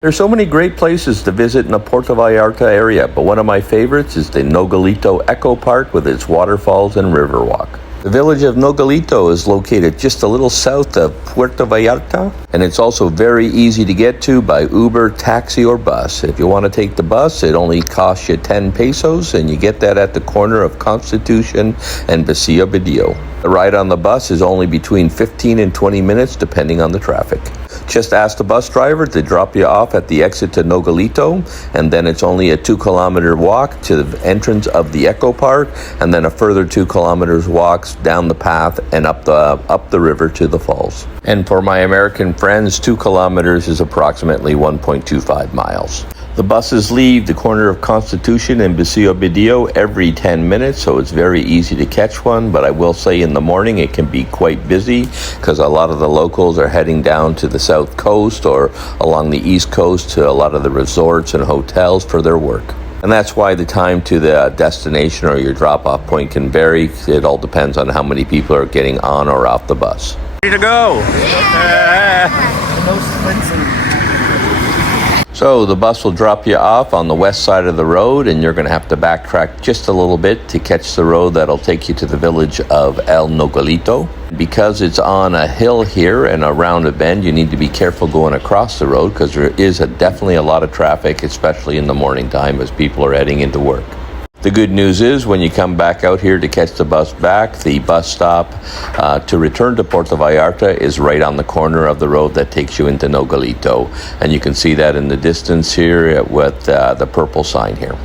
There's so many great places to visit in the Puerto Vallarta area, but one of my favorites is the Nogalito Ecopark with its waterfalls and river walk. The village of Nogalito is located just a little south of Puerto Vallarta, and it's also very easy to get to by Uber, taxi, or bus. If you want to take the bus, it only costs you 10 pesos, and you get that at the corner of Constitution and Basilio. The ride on the bus is only between 15 and 20 minutes, depending on the traffic. Just ask the bus driver to drop you off at the exit to Nogalito, and then it's only a 2-kilometer walk to the entrance of the Eco Park, and then a further 2 kilometers walks down the path and up the river to the falls. And for my American friends, 2 kilometers is approximately 1.25 miles. The buses leave the corner of Constitution and Basilio every 10 minutes, so it's very easy to catch one, but I will say in the morning it can be quite busy because a lot of the locals are heading down to the south coast or along the east coast to a lot of the resorts and hotels for their work. And that's why the time to the destination or your drop-off point can vary. It all depends on how many people are getting on or off the bus. Ready to go? So the bus will drop you off on the west side of the road, and you're going to have to backtrack just a little bit to catch the road that'll take you to the village of El Nogalito. Because it's on a hill here and around a bend, you need to be careful going across the road because there is definitely a lot of traffic, especially in the morning time as people are heading into work. The good news is when you come back out here to catch the bus back, the bus stop to return to Puerto Vallarta is right on the corner of the road that takes you into Nogalito. And you can see that in the distance here with the purple sign here.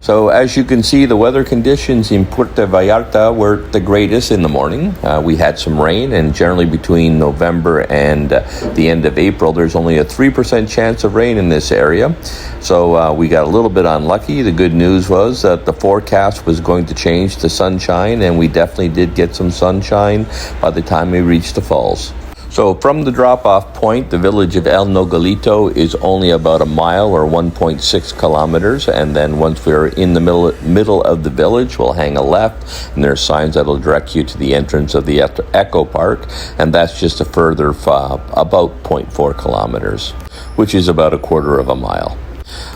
So as you can see, the weather conditions in Puerto Vallarta were the greatest in the morning. We had some rain, and generally between November and the end of April, there's only a 3% chance of rain in this area. So we got a little bit unlucky. The good news was that the forecast was going to change to sunshine, and we definitely did get some sunshine by the time we reached the falls. So from the drop-off point, the village of El Nogalito is only about a mile or 1.6 kilometers. And then once we're in the middle of the village, we'll hang a left, and there's signs that'll direct you to the entrance of the Eco Park. And that's just a further about 0.4 kilometers, which is about a quarter of a mile.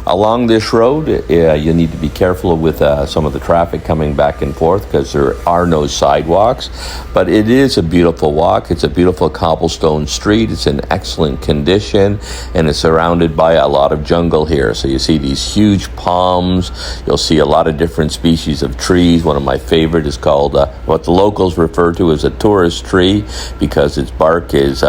Along this road, you need to be careful with some of the traffic coming back and forth because there are no sidewalks, but it is a beautiful walk. It's a beautiful cobblestone street. It's in excellent condition, and it's surrounded by a lot of jungle here. So you see these huge palms. You'll see a lot of different species of trees. One of my favorite is called what the locals refer to as a tourist tree because its bark is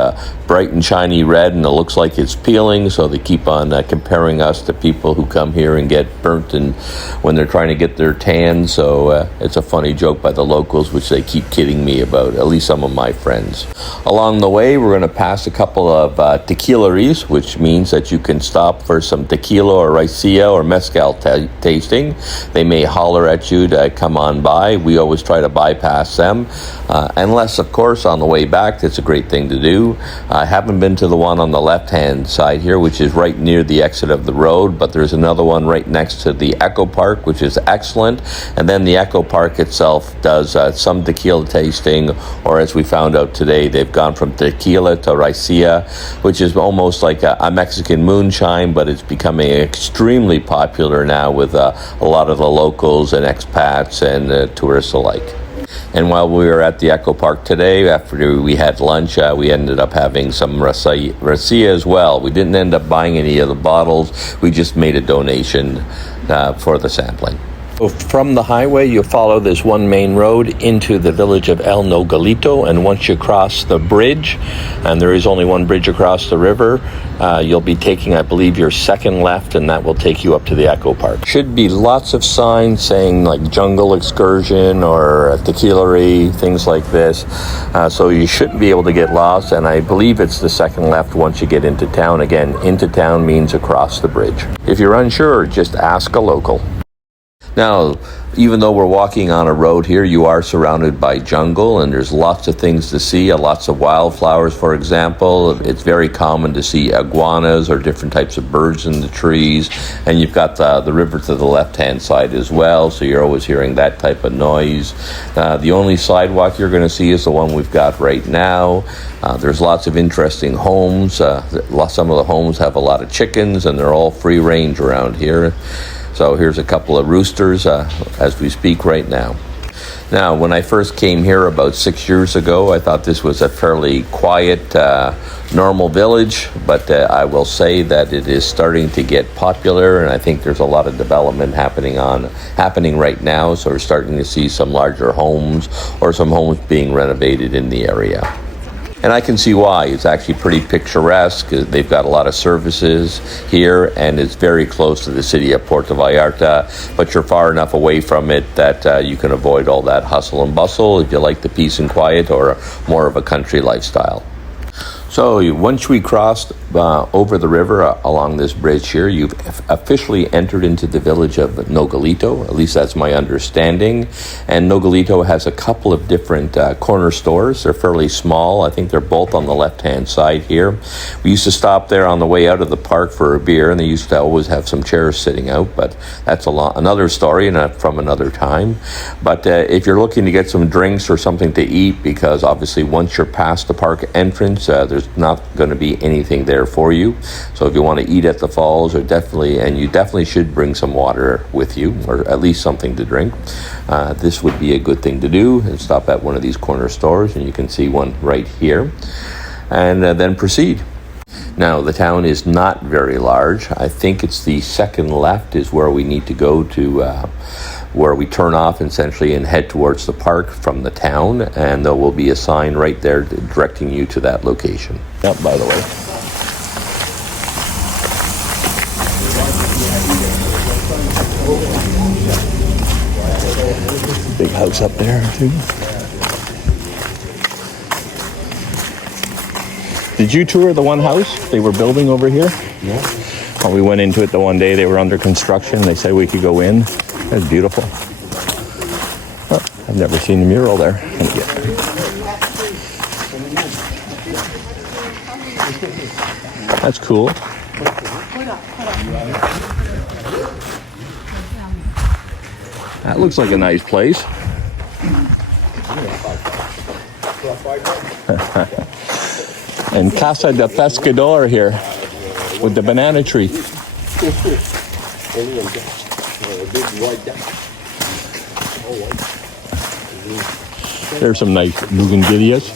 bright and shiny red, and it looks like it's peeling, so they keep on comparing us to people who come here and get burnt and when they're trying to get their tan. So it's a funny joke by the locals, which they keep kidding me about, at least some of my friends. Along the way, we're going to pass a couple of tequileries, which means that you can stop for some tequila or raicilla or mezcal tasting. They may holler at you to come on by. We always try to bypass them, unless, of course, on the way back, that's a great thing to do. I haven't been to the one on the left-hand side here, which is right near the exit of the road, but there's another one right next to the Eco Park, which is excellent. And then the Eco Park itself does some tequila tasting, or as we found out today, they've gone from tequila to raicilla, which is almost like a Mexican moonshine, but it's becoming extremely popular now with a lot of the locals and expats and tourists alike. And while we were at the Eco Park today, after we had lunch, we ended up having some raicilla as well. We didn't end up buying any of the bottles. We just made a donation for the sampling. So from the highway, you follow this one main road into the village of El Nogalito, and once you cross the bridge, and there is only one bridge across the river, you'll be taking, I believe, your second left, and that will take you up to the Eco Park. Should be lots of signs saying like jungle excursion or tequilery, things like this, so you shouldn't be able to get lost, and I believe it's the second left once you get into town. Again, into town means across the bridge. If you're unsure, just ask a local. Now, Even though we're walking on a road here, you are surrounded by jungle, and there's lots of things to see, lots of wildflowers, for example. It's very common to see iguanas or different types of birds in the trees, and you've got the river to the left-hand side as well, so you're always hearing that type of noise. The only sidewalk you're going to see is the one we've got right now. There's lots of interesting homes. Some of the homes have a lot of chickens, and they're all free range around here. So here's a couple of roosters as we speak right now. Now, when I first came here about 6 years ago, I thought this was a fairly quiet, normal village, but I will say that it is starting to get popular, and I think there's a lot of development happening right now, so we're starting to see some larger homes or some homes being renovated in the area. And I can see why. It's actually pretty picturesque. They've got a lot of services here, and it's very close to the city of Puerto Vallarta, but you're far enough away from it that you can avoid all that hustle and bustle if you like the peace and quiet or more of a country lifestyle. So once we crossed over the river along this bridge here, you've officially entered into the village of Nogalito. At least that's my understanding. And Nogalito has a couple of different corner stores. They're fairly small. I think they're both on the left-hand side here. We used to stop there on the way out of the park for a beer, and they used to always have some chairs sitting out, but that's another story and from another time. But if you're looking to get some drinks or something to eat, because obviously once you're past the park entrance, there's not going to be anything there for you. So if you want to eat at the falls, you definitely should bring some water with you, or at least something to drink. This would be a good thing to do, and stop at one of these corner stores, and you can see one right here, and then proceed. Now, the town is not very large. I think it's the second left is where we need to go to, where we turn off essentially and head towards the park from the town, and there will be a sign right there directing you to that location. Yep, by the way. Big house up there too. Did you tour the one house they were building over here? Yeah. Well, we went into it the one day they were under construction. They said we could go in. That's beautiful. Oh, I've never seen the mural there. That's cool. That looks like a nice place. And Casa de Pescador here with the banana tree. There's some nice bougainvilleas.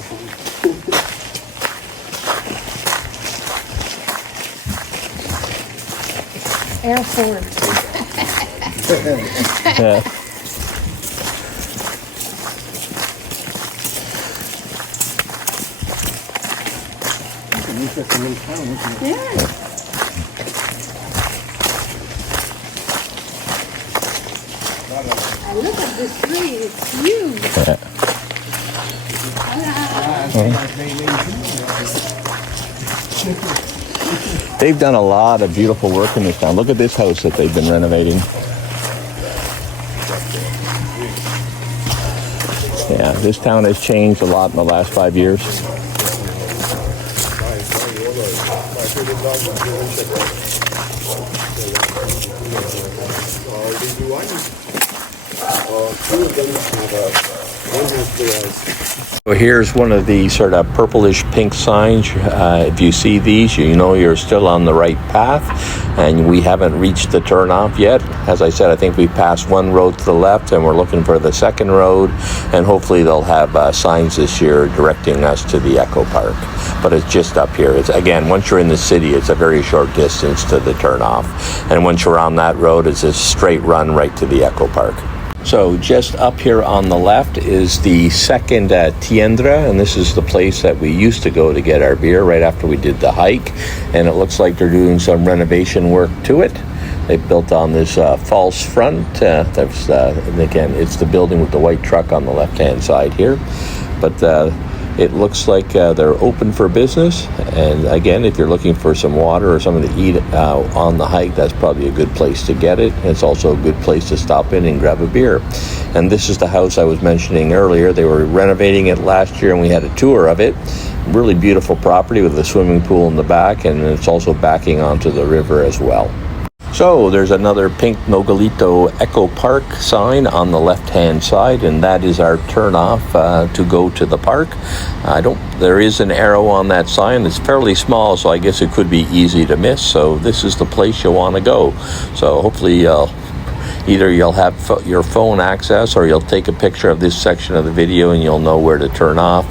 Air Force. Yeah. Yeah. Look at this tree, it's huge. Yeah. They've done a lot of beautiful work in this town. Look at this house that they've been renovating. Yeah, this town has changed a lot in the last 5 years. So here's one of the sort of purplish pink signs. If you see these, you know you're still on the right path, and we haven't reached the turnoff yet. As I said, I think we passed one road to the left, and we're looking for the second road, and hopefully they'll have signs this year directing us to the Ecopark. But it's just up here. It's, again, once you're in the city, it's a very short distance to the turnoff, and once you're on that road, it's a straight run right to the Ecopark. So just up here on the left is the second tiendra, and this is the place that we used to go to get our beer right after we did the hike, and it looks like they're doing some renovation work to it. They built on this false front. And again, it's the building with the white truck on the left-hand side here. But It looks like they're open for business, and again, if you're looking for some water or something to eat on the hike, that's probably a good place to get it. It's also a good place to stop in and grab a beer. And this is the house I was mentioning earlier. They were renovating it last year, and we had a tour of it. Really beautiful property with a swimming pool in the back, and it's also backing onto the river as well. So there's another pink Nogalito Ecopark sign on the left-hand side, and that is our turnoff to go to the park. There is an arrow on that sign. It's fairly small, so I guess it could be easy to miss. So this is the place you want to go. So hopefully either you'll have your phone access, or you'll take a picture of this section of the video and you'll know where to turn off.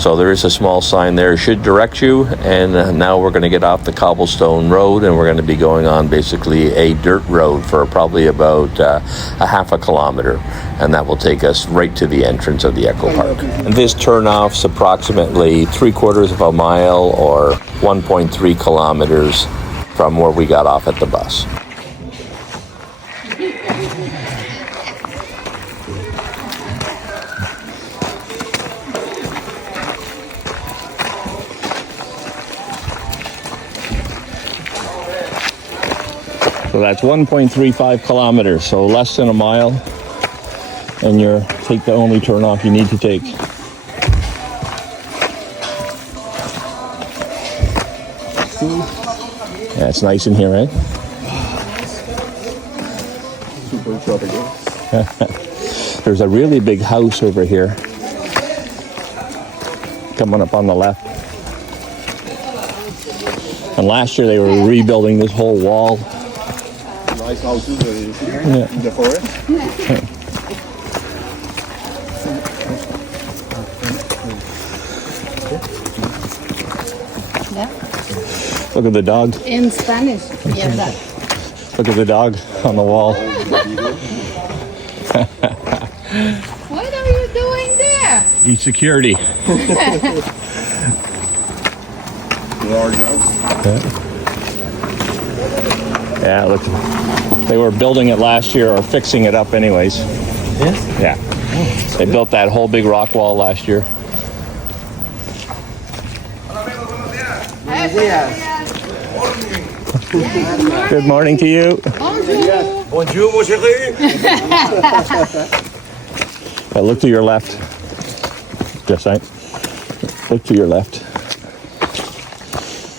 So there is a small sign there. It should direct you, and now we're going to get off the cobblestone road, and we're going to be going on basically a dirt road for probably about a half a kilometer, and that will take us right to the entrance of the Eco Park. And this turnoff's approximately 3/4 of a mile or 1.3 kilometers from where we got off at the bus. So that's 1.35 kilometers, so less than a mile, and you take the only turnoff you need to take. Yeah, it's nice in here, right? Super tropical. There's a really big house over here, coming up on the left. And last year they were rebuilding this whole wall. Nice houses in the forest. Yeah. Look at the dog. In Spanish. Yeah, that. Look at the dog on the wall. What are you doing there? He's security. Large house. Yeah, look. They were building it last year, or fixing it up anyways. Yes? Yeah. They built that whole big rock wall last year. Good morning to you. Bonjour. Bonjour, mon chéri. Look to your left. Just right. Look to your left.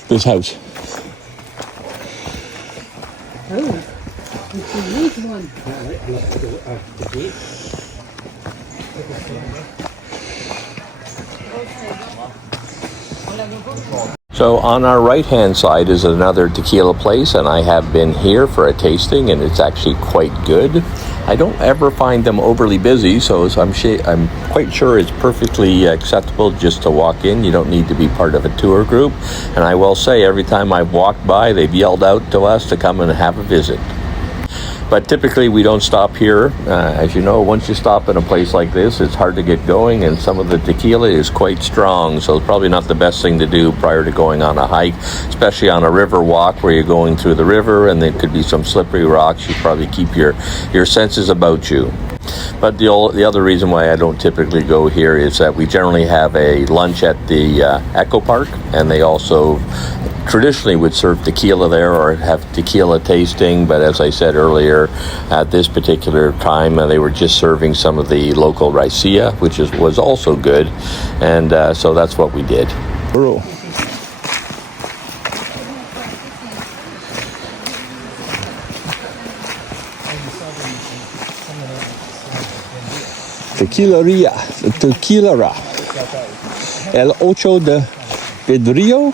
This house. Oh, it's a neat one. So on our right-hand side is another tequila place, and I have been here for a tasting, and it's actually quite good. I don't ever find them overly busy, so I'm quite sure it's perfectly acceptable just to walk in. You don't need to be part of a tour group. And I will say, every time I've walked by, they've yelled out to us to come and have a visit. But typically we don't stop here. As you know, once you stop in a place like this, it's hard to get going, and some of the tequila is quite strong, so it's probably not the best thing to do prior to going on a hike, especially on a river walk where you're going through the river and there could be some slippery rocks. You probably keep your senses about you. But the other reason why I don't typically go here is that we generally have a lunch at the Eco Park, and they also traditionally would serve tequila there or have tequila tasting, but as I said earlier, at this particular time they were just serving some of the local raicilla, which was also good, and so that's what we did. Tequila, El Ocho de Pedrillo.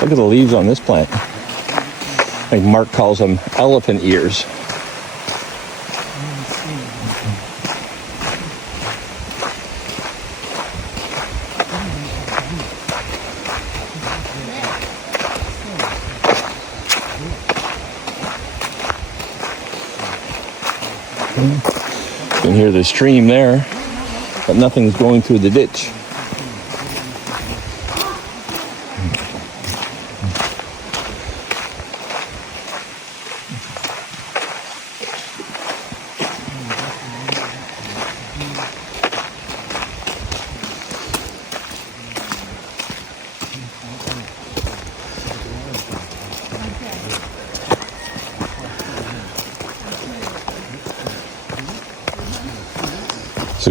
Look at the leaves on this plant. I think Mark calls them elephant ears. You can hear the stream there, but nothing's going through the ditch.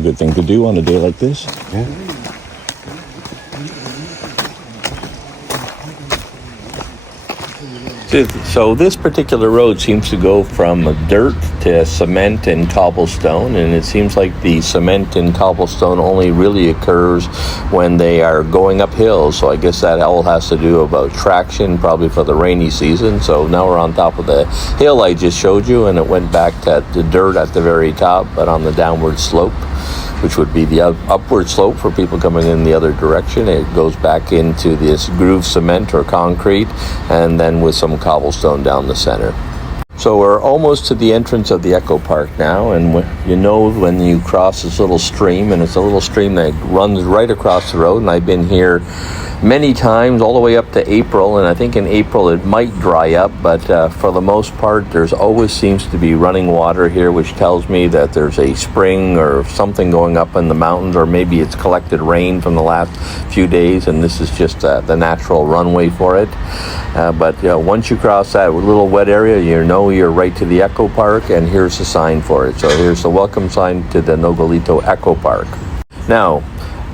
a good thing to do on a day like this. Yeah. So this particular road seems to go from dirt to cement and cobblestone, and it seems like the cement and cobblestone only really occurs when they are going up hills. So I guess that all has to do about traction, probably for the rainy season. So now we're on top of the hill I just showed you, and it went back to the dirt at the very top, but on the downward slope, which would be the upward slope for people coming in the other direction. It goes back into this groove cement or concrete, and then with some cobblestone down the center. So we're almost to the entrance of the Ecopark now, and you know when you cross this little stream, and it's a little stream that runs right across the road, and I've been here many times all the way up to April, and I think in April it might dry up, but for the most part there's always seems to be running water here, which tells me that there's a spring or something going up in the mountains, or maybe it's collected rain from the last few days and this is just the natural runway for it. But once you cross that little wet area, you know you're right to the Ecopark, and here's the sign for it. So here's the welcome sign to the Nogalito Ecopark. Now,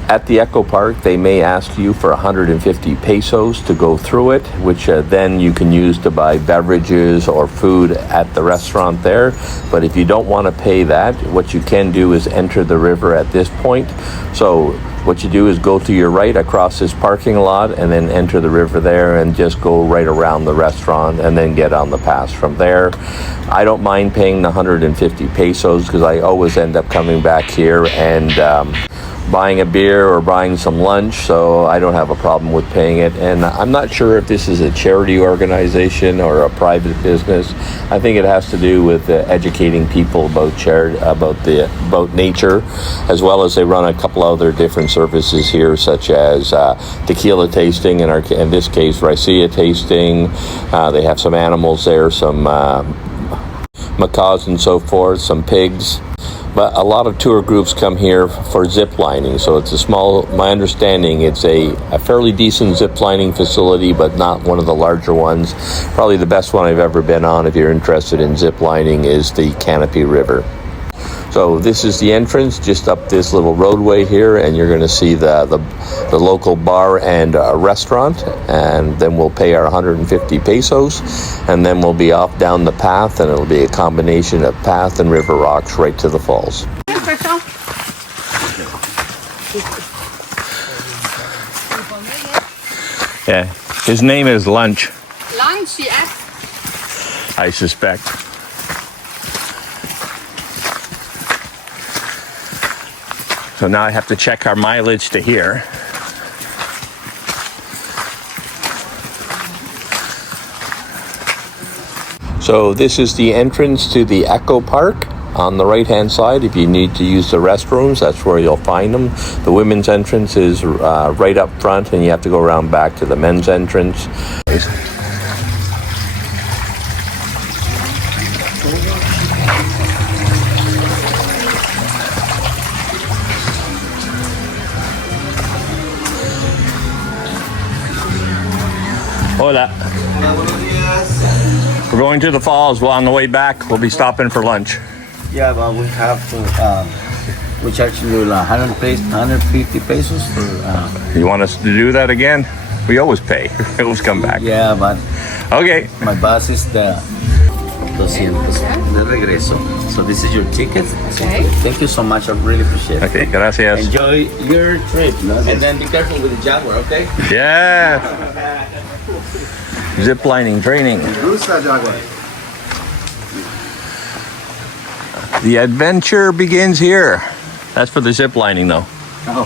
at the Ecopark, they may ask you for 150 pesos to go through it, which then you can use to buy beverages or food at the restaurant there. But if you don't want to pay that, what you can do is enter the river at this point. So what you do is go to your right across this parking lot and then enter the river there and just go right around the restaurant and then get on the pass from there. I don't mind paying the 150 pesos because I always end up coming back here and buying a beer or buying some lunch, so I don't have a problem with paying it. And I'm not sure if this is a charity organization or a private business. I think it has to do with educating people about about nature, as well as they run a couple other different services here, such as tequila tasting, in this case raicilla tasting. They have some animals there, some macaws and so forth, some pigs. But a lot of tour groups come here for zip lining, so it's my understanding it's a fairly decent zip lining facility, but not one of the larger ones. Probably the best one I've ever been on, if you're interested in zip lining, is the Canopy River. So this is the entrance, just up this little roadway here, and you're going to see the local bar and restaurant, and then we'll pay our 150 pesos, and then we'll be off down the path, and it'll be a combination of path and river rocks right to the falls. Yeah, his name is Lunch. Lunch, yes. I suspect. So now I have to check our mileage to here. So this is the entrance to the Ecopark. On the right-hand side, if you need to use the restrooms, that's where you'll find them. The women's entrance is right up front, and you have to go around back to the men's entrance. Hola. We're going to the falls. Well, on the way back, we'll be stopping for lunch. Yeah, but we have to, we charge you 150 pesos for... You want us to do that again? We always pay. We always come back. Yeah, but... Okay. My bus is the 200 de regreso. So this is your ticket. Okay. Thank you so much. I really appreciate it. Okay, gracias. Enjoy your trip. And then be careful with the Jaguar, okay? Yeah. Zip lining training. The adventure begins here. That's for the zip lining, though. Oh.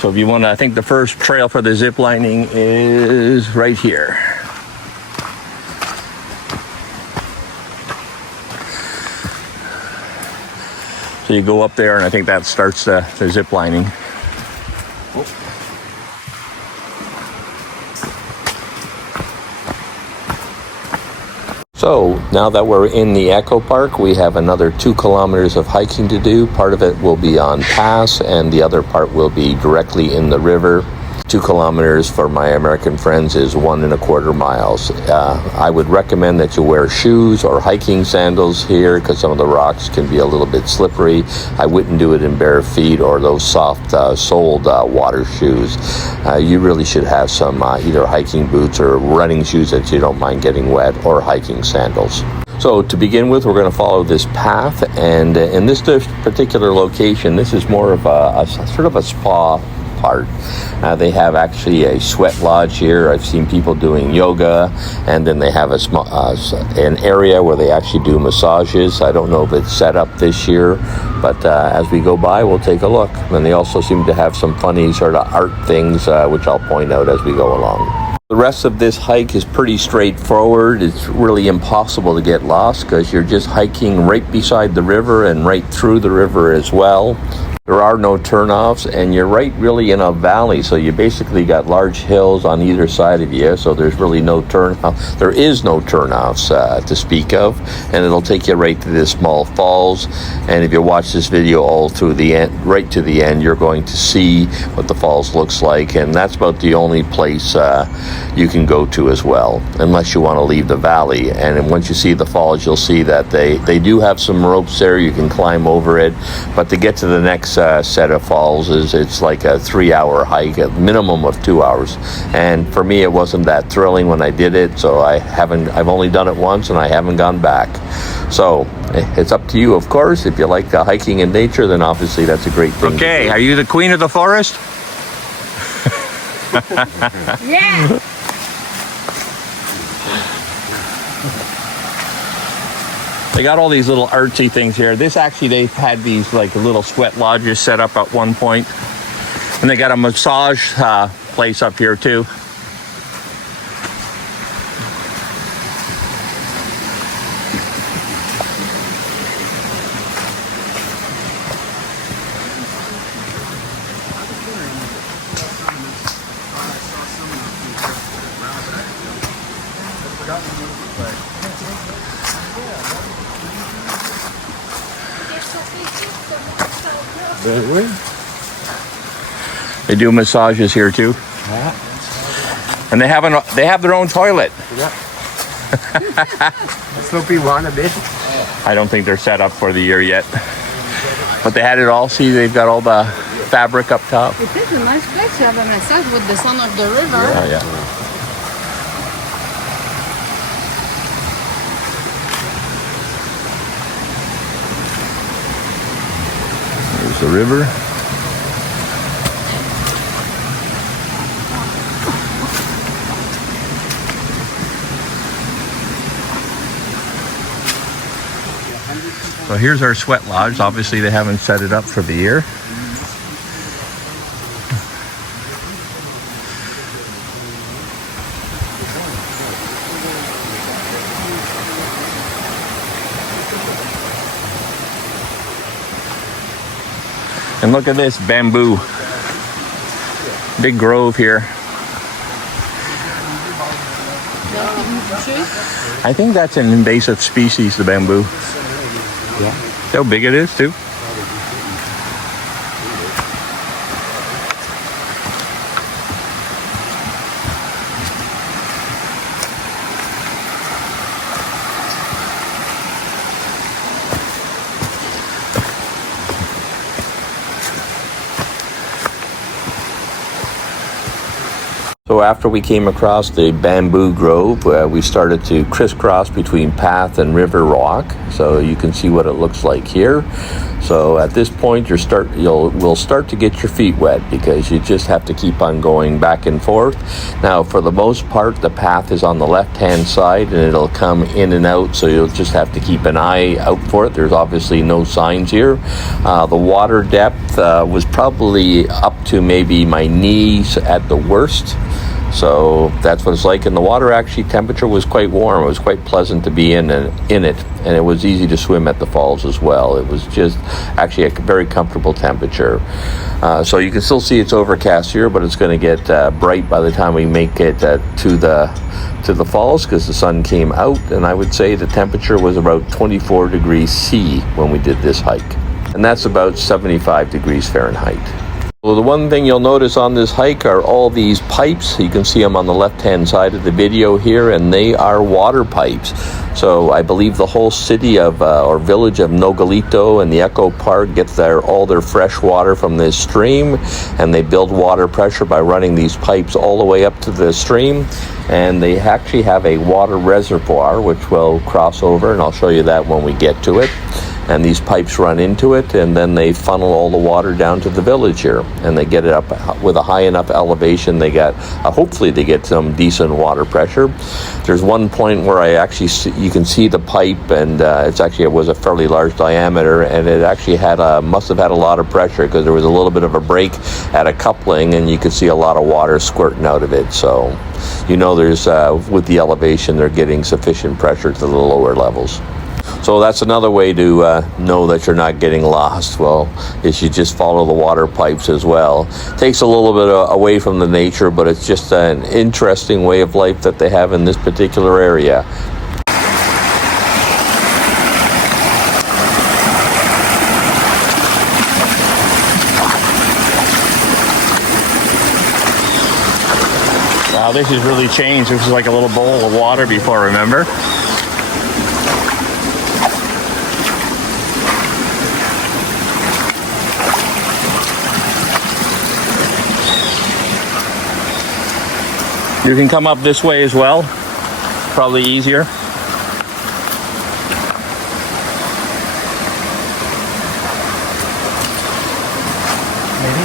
So if you want to, I think the first trail for the zip lining is right here. So you go up there, and I think that starts the zip lining. So now that we're in the Ecopark, we have another 2 kilometers of hiking to do. Part of it will be on pass, and the other part will be directly in the river. 2 kilometers for my American friends is 1.25 miles. I would recommend that you wear shoes or hiking sandals here because some of the rocks can be a little bit slippery. I wouldn't do it in bare feet or those soft-soled water shoes. You really should have some either hiking boots or running shoes that you don't mind getting wet, or hiking sandals. So to begin with, we're going to follow this path, and in this particular location, this is more of a sort of a spa part. They have actually a sweat lodge here. I've seen people doing yoga, and then they have an area where they actually do massages. I don't know if it's set up this year, but as we go by, we'll take a look. And they also seem to have some funny sort of art things, which I'll point out as we go along. The rest of this hike is pretty straightforward. It's really impossible to get lost because you're just hiking right beside the river and right through the river as well. There are no turnoffs, and you're right really in a valley, so you basically got large hills on either side of you, so there's really no turnoff. There is no turnoffs to speak of, and it'll take you right to this small falls. And if you watch this video all through the end, right to the end, you're going to see what the falls looks like, and that's about the only place you can go to as well, unless you want to leave the valley. And once you see the falls, you'll see that they do have some ropes there. You can climb over it, but to get to the next set of falls it's like a 3-hour hike, a minimum of 2 hours. And for me, it wasn't that thrilling when I did it, so I've only done it once and I haven't gone back. So it's up to you, of course. If you like hiking in nature, then obviously that's a great thing. Okay, are you the queen of the forest? Yeah. They got all these little artsy things here. This actually, they've had these like little sweat lodges set up at one point. And they got a massage place up here too. They do massages here too. And they have their own toilet. I don't think they're set up for the year yet. But they had it all. See, they've got all the fabric up top. It is a nice place to have a massage with the sound of the river. Oh, yeah. There's the river. So here's our sweat lodge. Obviously they haven't set it up for the year. And look at this bamboo. Big grove here. I think that's an invasive species, the bamboo. Yeah. See how big it is too? So after we came across the bamboo grove, we started to crisscross between path and river walk. So you can see what it looks like here. So at this point, we'll start to get your feet wet because you just have to keep on going back and forth. Now, for the most part, the path is on the left-hand side and it'll come in and out. So you'll just have to keep an eye out for it. There's obviously no signs here. The water depth was probably up to maybe my knees at the worst. So that's what it's like. And the water actually temperature was quite warm. It was quite pleasant to be in it. And it was easy to swim at the falls as well. It was just actually a very comfortable temperature. So you can still see it's overcast here, but it's going to get bright by the time we make it to the falls because the sun came out. And I would say the temperature was about 24 degrees C when we did this hike. And that's about 75 degrees Fahrenheit. Well, the one thing you'll notice on this hike are all these pipes. You can see them on the left-hand side of the video here, and they are water pipes. So I believe the whole city of or village of Nogalito and the Ecopark gets all their fresh water from this stream, and they build water pressure by running these pipes all the way up to the stream. And they actually have a water reservoir, which we'll cross over, and I'll show you that when we get to it. And these pipes run into it, and then they funnel all the water down to the village here, and they get it up with a high enough elevation. They get hopefully they get some decent water pressure. There's one point where you can see the pipe, and it was a fairly large diameter, and it actually must have had a lot of pressure, because there was a little bit of a break at a coupling, and you could see a lot of water squirting out of it. So there's with the elevation, they're getting sufficient pressure to the lower levels. So that's another way to know that you're not getting lost. Well, is you just follow the water pipes as well. Takes a little bit away from the nature, but it's just an interesting way of life that they have in this particular area. Wow, this has really changed. This is like a little bowl of water before, remember? You can come up this way as well, probably easier. Maybe.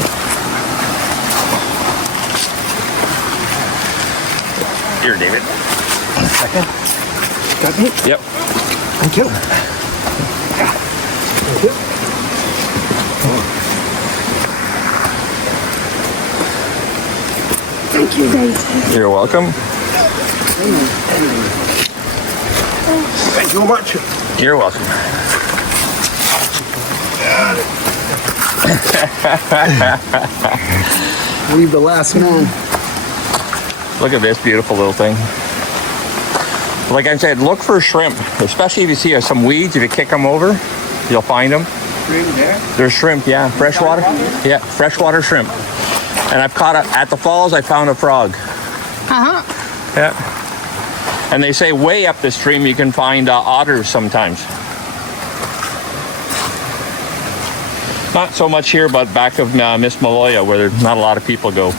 Here, David. Second. Got me? Yep. Thank you. Thank you. Thank you, guys. You're welcome. Thank you very much. You're welcome. Leave the last man. Look at this beautiful little thing. Like I said, look for shrimp, especially if you see some weeds. If you kick them over, you'll find them. Shrimp there? There's shrimp, yeah. Freshwater. Yeah, freshwater shrimp. And I've caught at the falls, I found a frog. Yeah. And they say way up the stream you can find otters sometimes. Not so much here, but back of Miss Maloya, where there's not a lot of people go.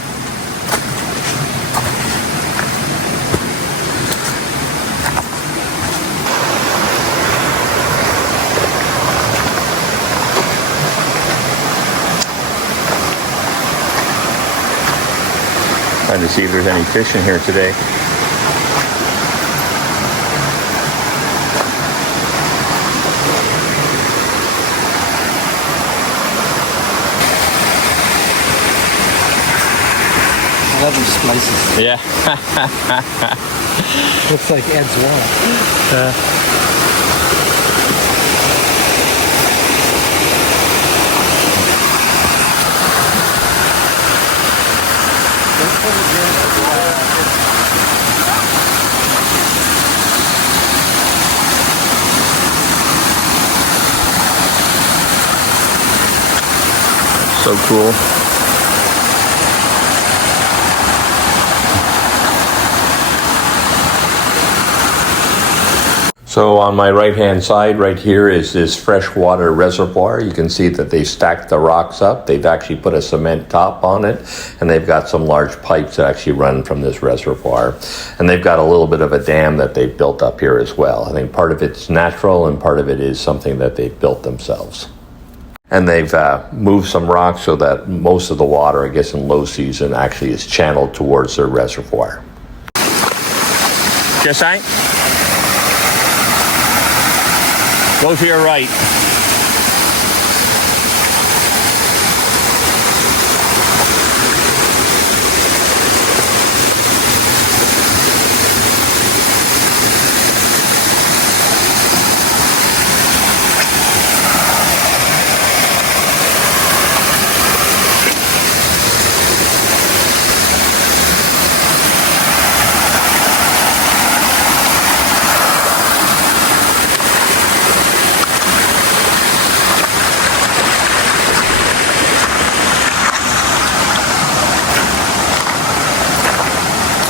Trying to see if there's any fish in here today. Lovely splices. Yeah. Looks like Ed's wall. So cool. So on my right-hand side right here is this freshwater reservoir. You can see that they stacked the rocks up. They've actually put a cement top on it, and they've got some large pipes that actually run from this reservoir. And they've got a little bit of a dam that they've built up here as well. I think part of it's natural and part of it is something that they've built themselves. And they've moved some rocks so that most of the water, I guess in low season, actually is channeled towards their reservoir. Just saying. Go to your right.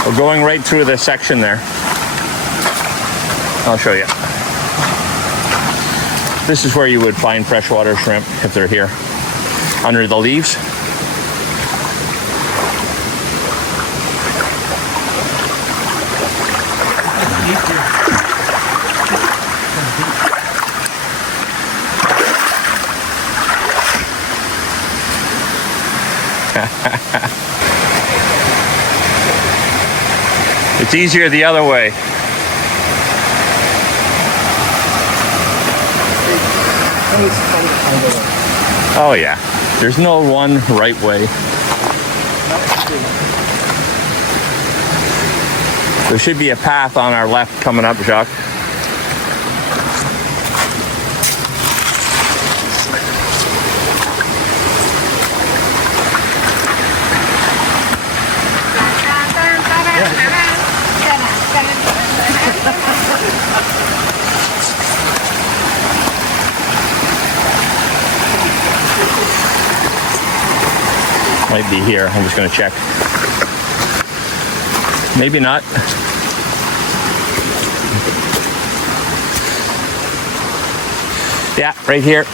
We're going right through this section there. I'll show you. This is where you would find freshwater shrimp if they're here, under the leaves. It's easier the other way. Oh yeah, there's no one right way. There should be a path on our left coming up, Jacques. Might be here. I'm just going to check. Maybe not. Yeah, right here.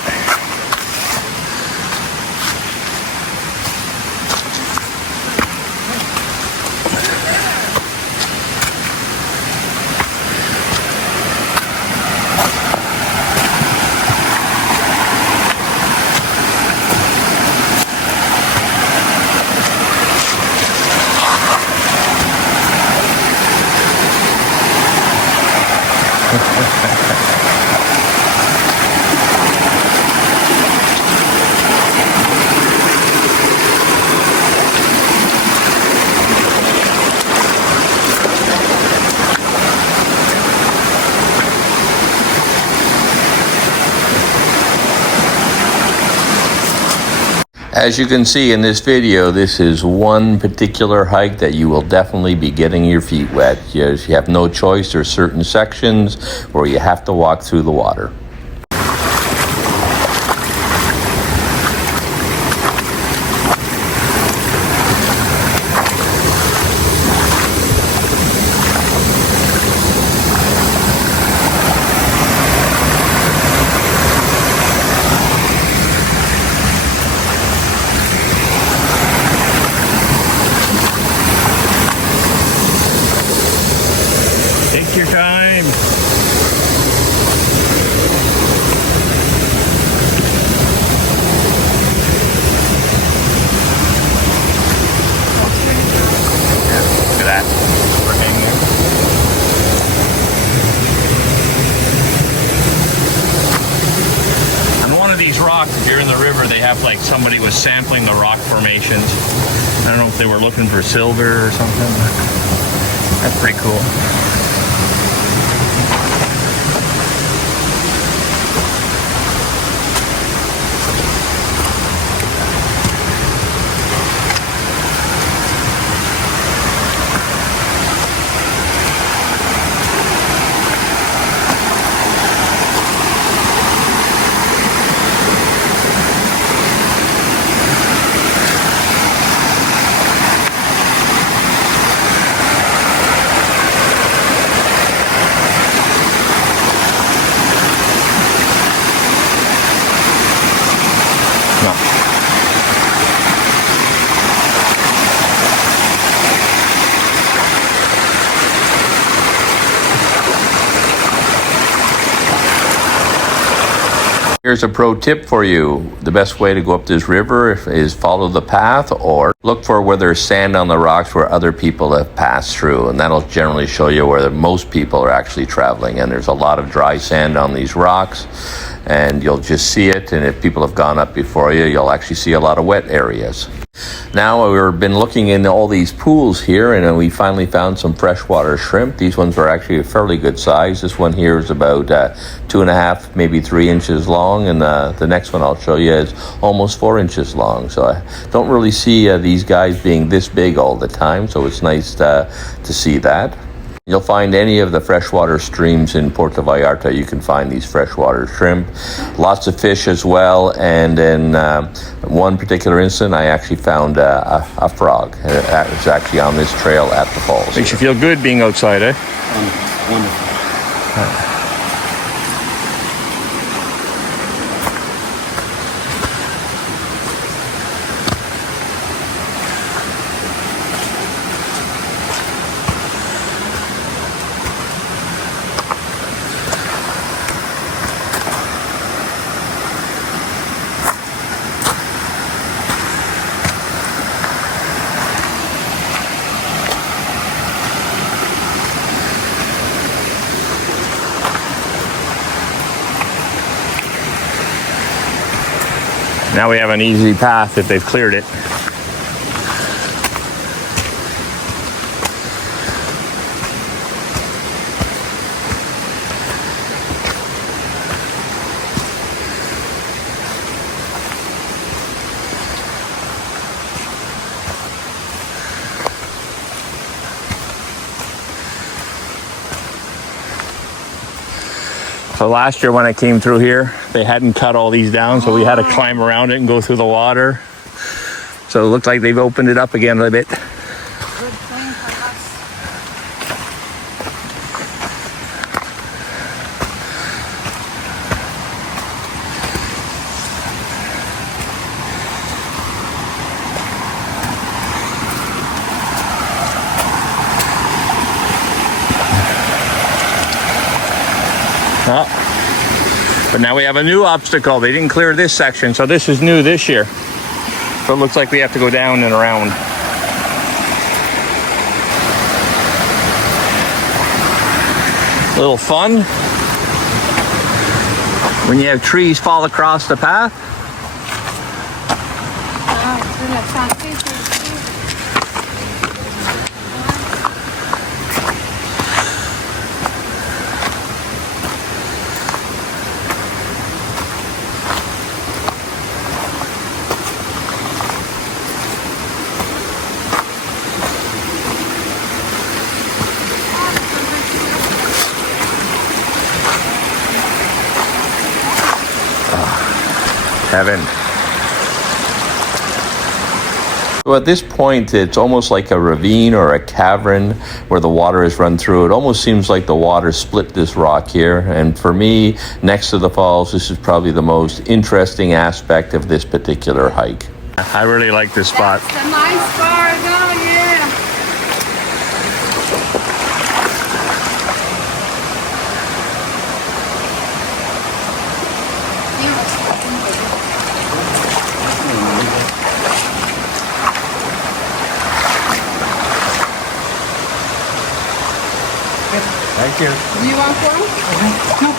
As you can see in this video, this is one particular hike that you will definitely be getting your feet wet. You have no choice. There's certain sections where you have to walk through the water. Take your time. Look at that. We're hanging there. On one of these rocks, if you're in the river, they have like somebody was sampling the rock formations. I don't know if they were looking for silver or something. That's pretty cool. Here's a pro tip for you. The best way to go up this river is follow the path or look for where there's sand on the rocks where other people have passed through, and that'll generally show you where most people are actually traveling. And there's a lot of dry sand on these rocks, and you'll just see it, and if people have gone up before you, you'll actually see a lot of wet areas. Now we've been looking in all these pools here, and we finally found some freshwater shrimp. These ones are actually a fairly good size. This one here is about 2.5, maybe 3 inches long, and the next one I'll show you is almost 4 inches long. So I don't really see these guys being this big all the time, so it's nice to see that. You'll find any of the freshwater streams in Puerto Vallarta. You can find these freshwater shrimp, lots of fish as well. And in one particular instance, I actually found a frog. It was actually on this trail at the falls. Makes you feel good being outside, eh? Wonderful. Now we have an easy path if they've cleared it. So last year when I came through here, they hadn't cut all these down, so we had to climb around it and go through the water. So it looked like they've opened it up again a bit. Good thing for us. Oh. But now we have a new obstacle. They didn't clear this section, so this is new this year. So it looks like we have to go down and around. A little fun when you have trees fall across the path. Heaven. So at this point, it's almost like a ravine or a cavern where the water has run through. It almost seems like the water split this rock here. And for me, next to the falls, this is probably the most interesting aspect of this particular hike. I really like this spot. That's a nice part. Oh, yeah. Thank you. Do you want one? No?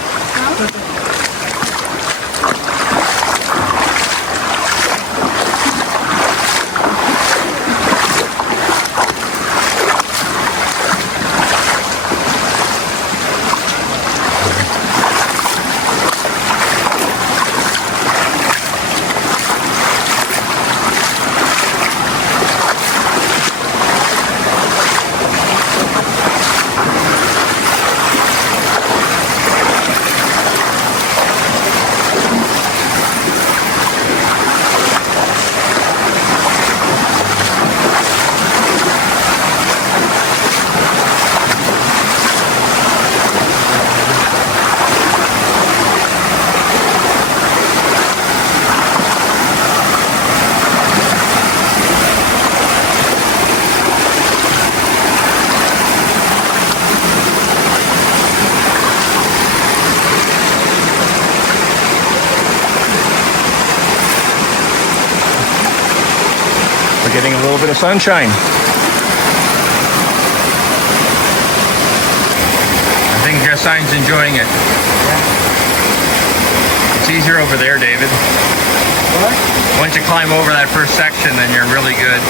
We're getting a little bit of sunshine. I think Jassine's enjoying it. It's easier over there, David. What? Once you climb over that first section, then you're really good.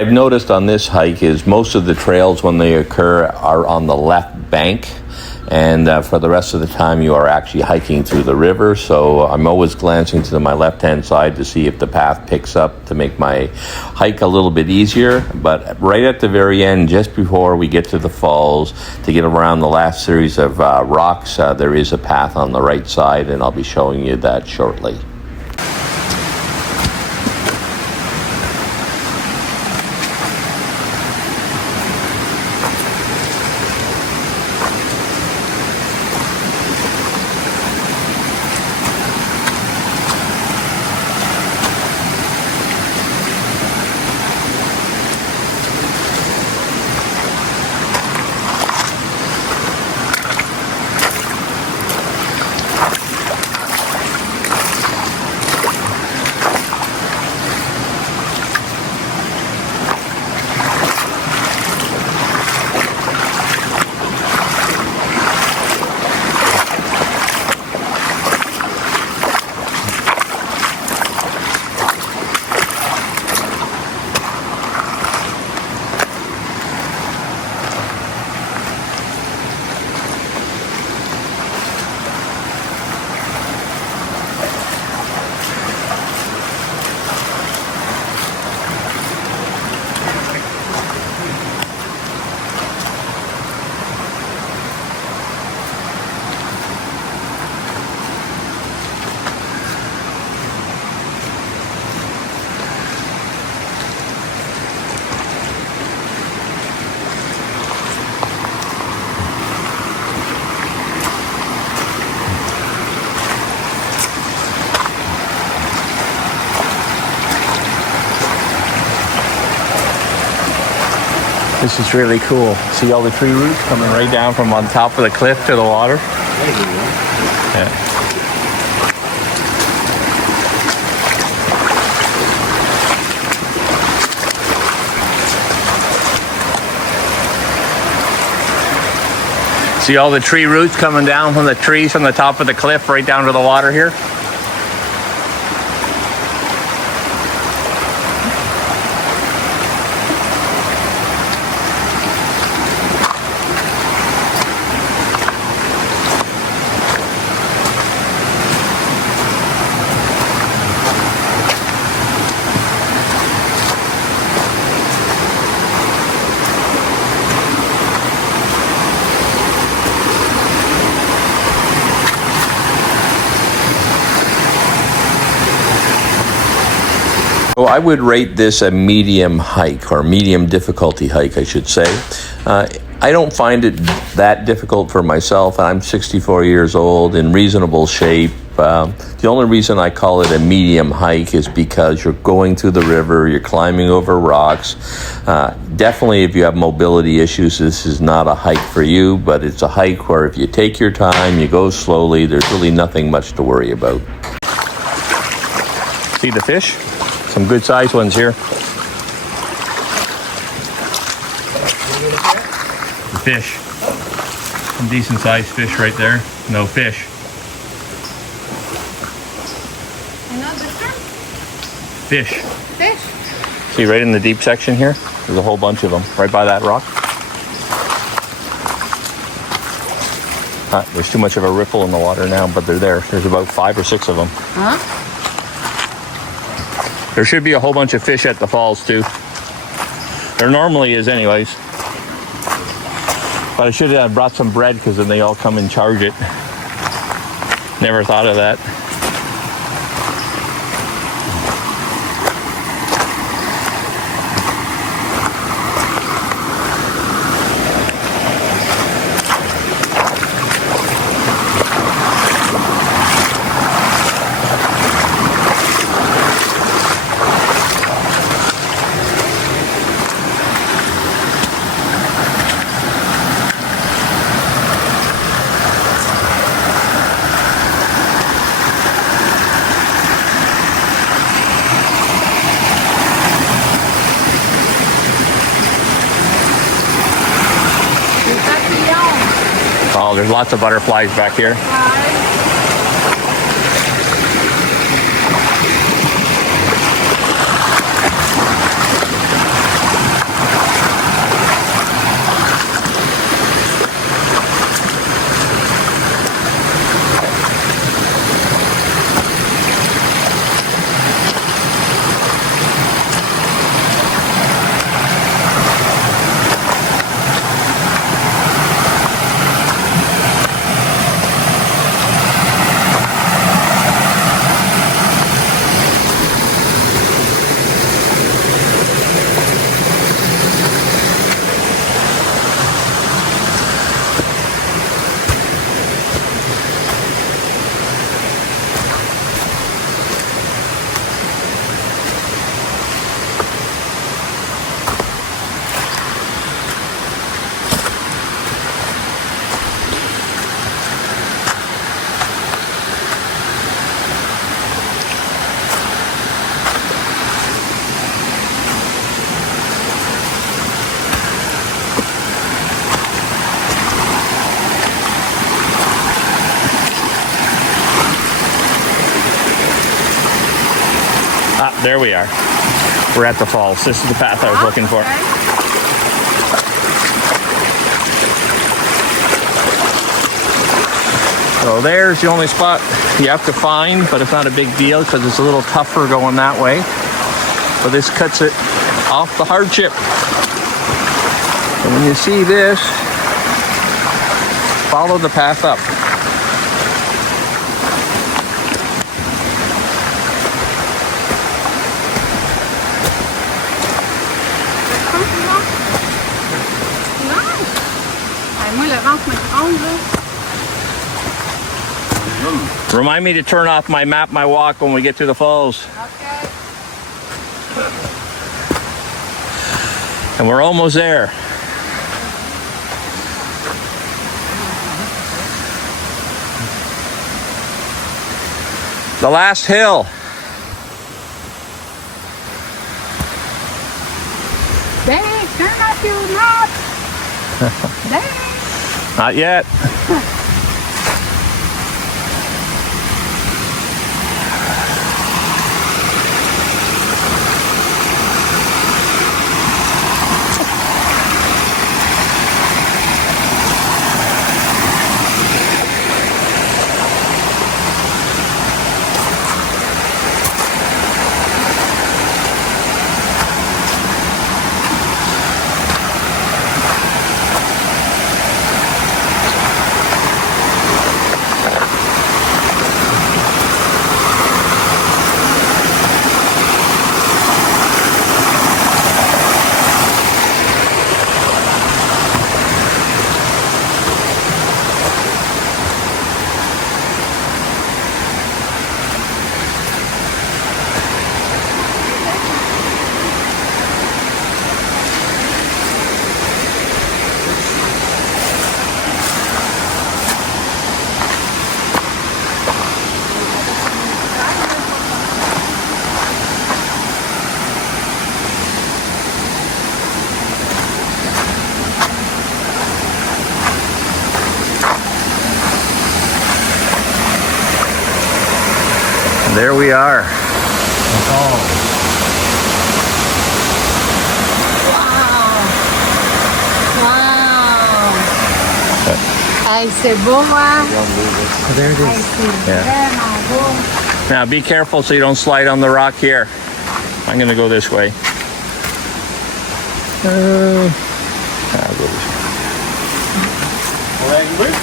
I've noticed on this hike is most of the trails when they occur are on the left bank, and for the rest of the time you are actually hiking through the river. So I'm always glancing to my left hand side to see if the path picks up to make my hike a little bit easier. But right at the very end, just before we get to the falls, to get around the last series of rocks, there is a path on the right side, and I'll be showing you that shortly. This is really cool. See all the tree roots coming right down from on top of the cliff to the water? Yeah. See all the tree roots coming down from the trees from the top of the cliff right down to the water here? So I would rate this a medium hike, or medium difficulty hike, I should say. I don't find it that difficult for myself. I'm 64 years old, in reasonable shape. The only reason I call it a medium hike is because you're going through the river, you're climbing over rocks. Definitely if you have mobility issues, this is not a hike for you, but it's a hike where if you take your time, you go slowly, there's really nothing much to worry about. See the fish? Some good sized ones here. The fish. Some decent sized fish right there. No fish. Another shrimp? Fish. Fish? See right in the deep section here? There's a whole bunch of them right by that rock. There's too much of a ripple in the water now, but they're there. There's about 5 or 6 of them. Huh? There should be a whole bunch of fish at the falls too. There normally is anyways. But I should have brought some bread because then they all come and charge it. Never thought of that. Oh, there's lots of butterflies back here. there we are. We're at the falls. This is the path I was looking for. So there's the only spot you have to find, but it's not a big deal because it's a little tougher going that way. But this cuts it off the hardship. And when you see this, follow the path up. Moi, le ventre me tremble, là. Remind me to turn off my map, my walk when we get to the falls. Okay. And we're almost there. The last hill. Dang, turn off your map. Dang. Not yet. There we are. Hey, c'est beau, hein? There it Hey, is. c'est Yeah. vraiment beau. Now be careful so you don't slide on the rock here. I'm gonna go this way. I'll go this way.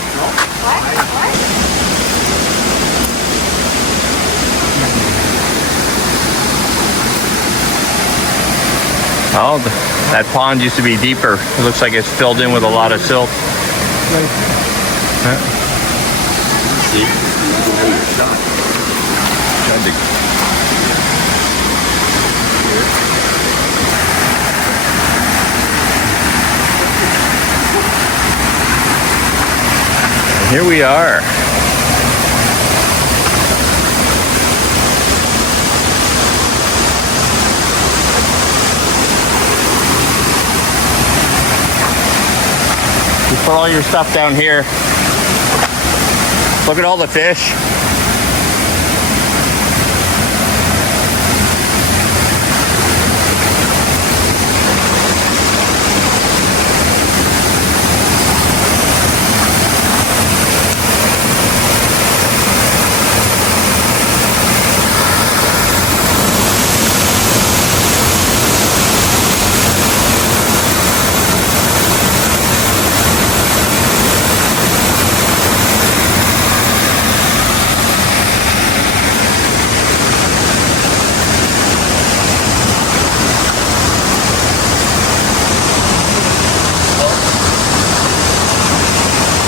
Oh, that pond used to be deeper. It looks like it's filled in with a lot of silt. Here we are. You put all your stuff down here. Look at all the fish.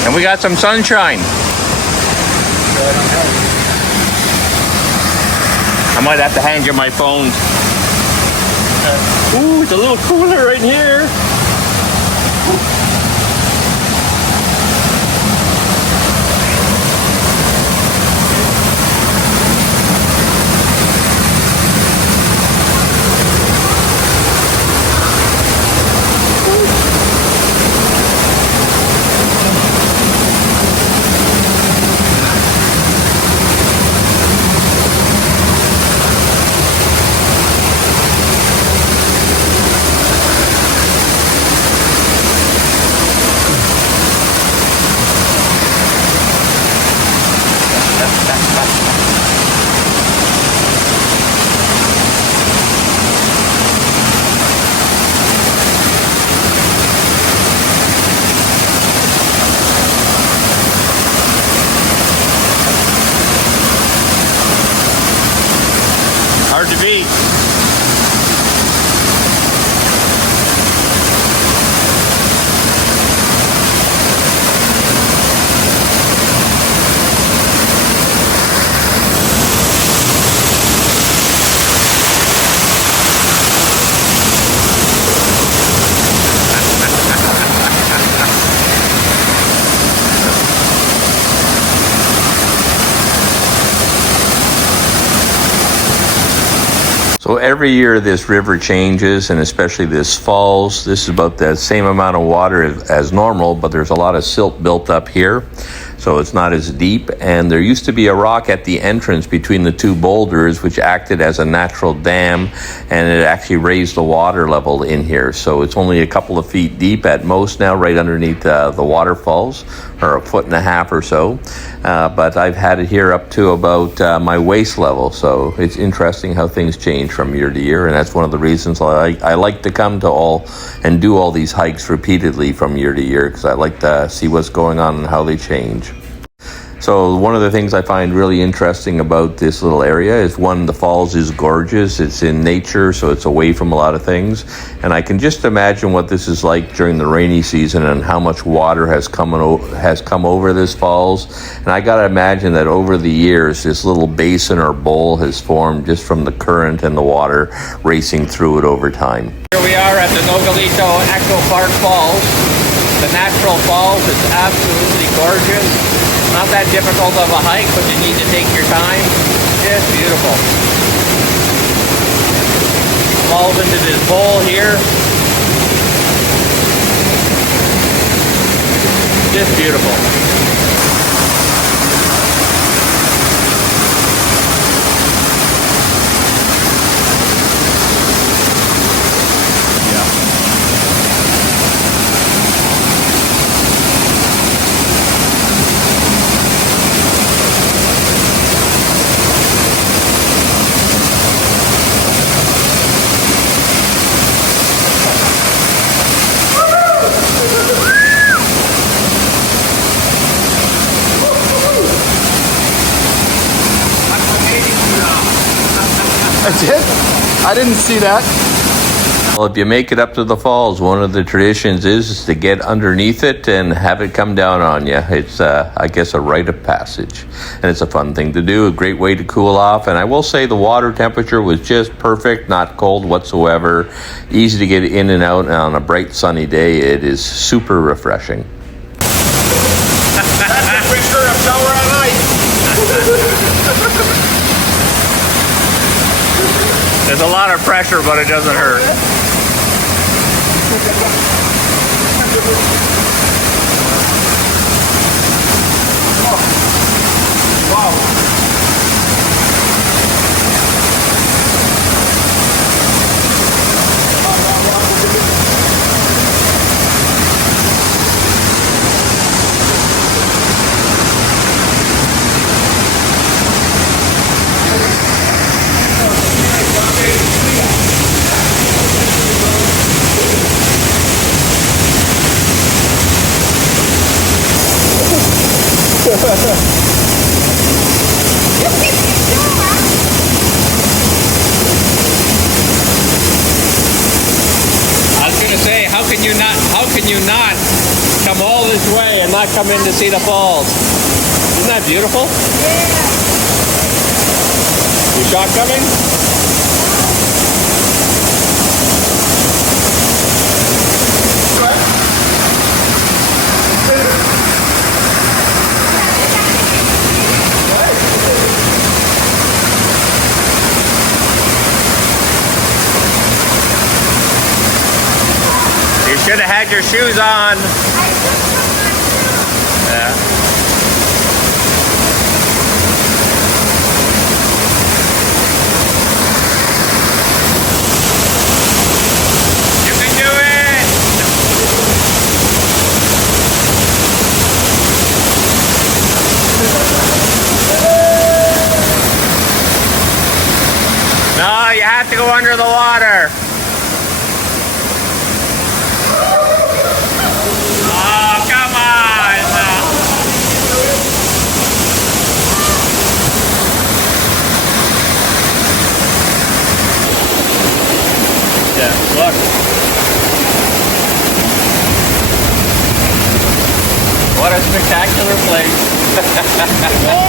And we got some sunshine. I might have to hand you my phone. Ooh, it's a little cooler right here. hard to beat. So every year this river changes, and especially this falls. This is about the same amount of water as normal, but there's a lot of silt built up here, so it's not as deep. And there used to be a rock at the entrance between the two boulders, which acted as a natural dam, and it actually raised the water level in here. So it's only a couple of feet deep at most now, right underneath the waterfalls, or a foot and a half or so. But I've had it here up to about my waist level, so it's interesting how things change from year to year, and that's one of the reasons I like to come to all and do all these hikes repeatedly from year to year, because I like to see what's going on and how they change. So one of the things I find really interesting about this little area is, one, the falls is gorgeous. It's in nature, so it's away from a lot of things. And I can just imagine what this is like during the rainy season and how much water has come over this falls. And I got to imagine that over the years, this little basin or bowl has formed just from the current and the water racing through it over time. Here we are at the Nogalito Ecopark Falls. The natural falls is absolutely gorgeous. Not that difficult of a hike, but you need to take your time. Just beautiful. Falls into this bowl here. Just beautiful. That's it? I didn't see that. Well, if you make it up to the falls, one of the traditions is to get underneath it and have it come down on you. It's, I guess, a rite of passage. And it's a fun thing to do, a great way to cool off. And I will say the water temperature was just perfect, not cold whatsoever. Easy to get in and out, and on a bright sunny day, it is super refreshing. That's the picture of sour on ice. There's a lot of pressure, but it doesn't hurt. How can you not come all this way and not come in to see the falls? Isn't that beautiful? Yeah. You shot coming? You should have had your shoes on. Yeah. You can do it. No, you have to go under the water. favorite place. Yeah.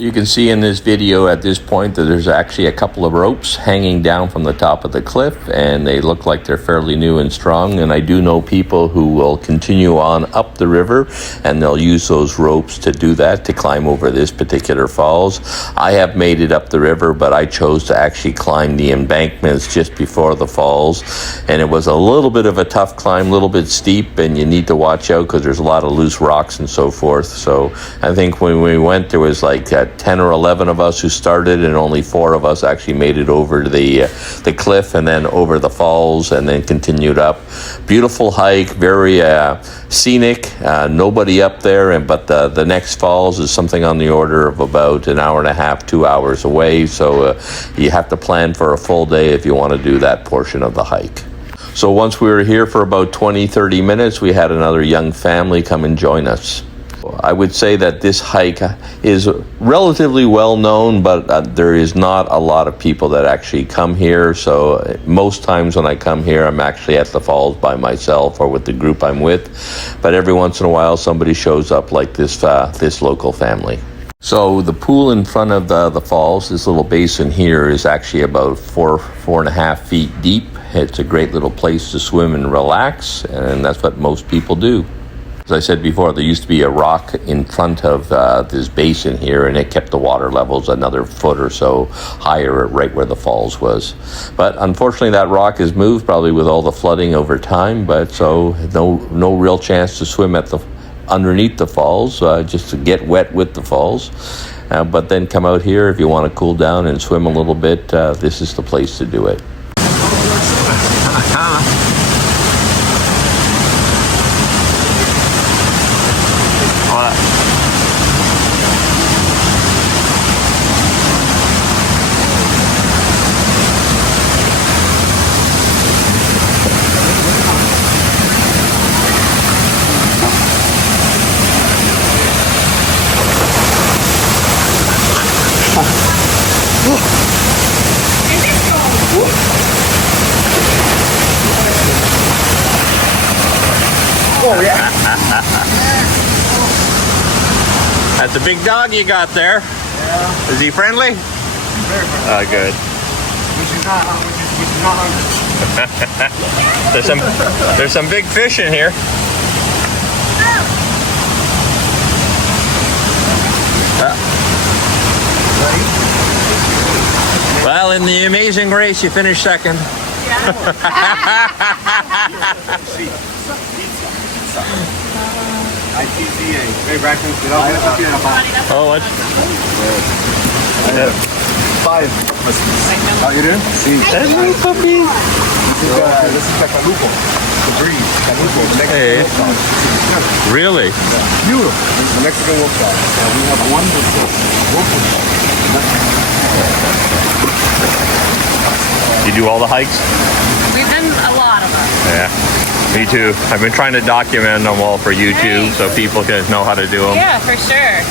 You can see in this video at this point that there's actually a couple of ropes hanging down from the top of the cliff, and they look like they're fairly new and strong. And I do know people who will continue on up the river, and they'll use those ropes to do that, to climb over this particular falls. I have made it up the river, but I chose to actually climb the embankments just before the falls, and it was a little bit of a tough climb, a little bit steep, and you need to watch out because there's a lot of loose rocks and so forth. So I think when we went, there was like 10 or 11 of us who started, and only 4 of us actually made it over to the cliff and then over the falls and then continued up. Beautiful hike, very scenic, nobody up there, but the next falls is something on the order of about an hour and a half, 2 hours away, so you have to plan for a full day if you want to do that portion of the hike. So once we were here for about 20-30 minutes, we had another young family come and join us. I would say that this hike is relatively well known, but there is not a lot of people that actually come here. So most times when I come here, I'm actually at the falls by myself or with the group I'm with. But every once in a while, somebody shows up like this local family. So the pool in front of the falls, this little basin here, is actually about 4.5 feet deep. It's a great little place to swim and relax, and that's what most people do. As I said before, there used to be a rock in front of this basin here, and it kept the water levels another foot or so higher right where the falls was. But unfortunately, that rock has moved, probably with all the flooding over time, but so no real chance to swim underneath the falls, just to get wet with the falls. But then come out here if you want to cool down and swim a little bit. This is the place to do it. Oh, yeah. That's a big dog you got there. Yeah. Is he friendly? Very friendly. Good. Which is not hungry. There's some big fish in here. Well, in the Amazing Race, you finished second. ITZA. Very backwards. Oh, what? 5. How you doing? Sí. Hey, puppy. This is Cacaluco. The breed. Cacaluco. The Mexican Hey. wolf dog. Really? Beautiful. This is the Mexican wolf dog. And we have one that's wolf dog. You do all the hikes? We've done a lot of them. Yeah, me too. I've been trying to document them all for YouTube so people can know how to do them. Yeah, for sure.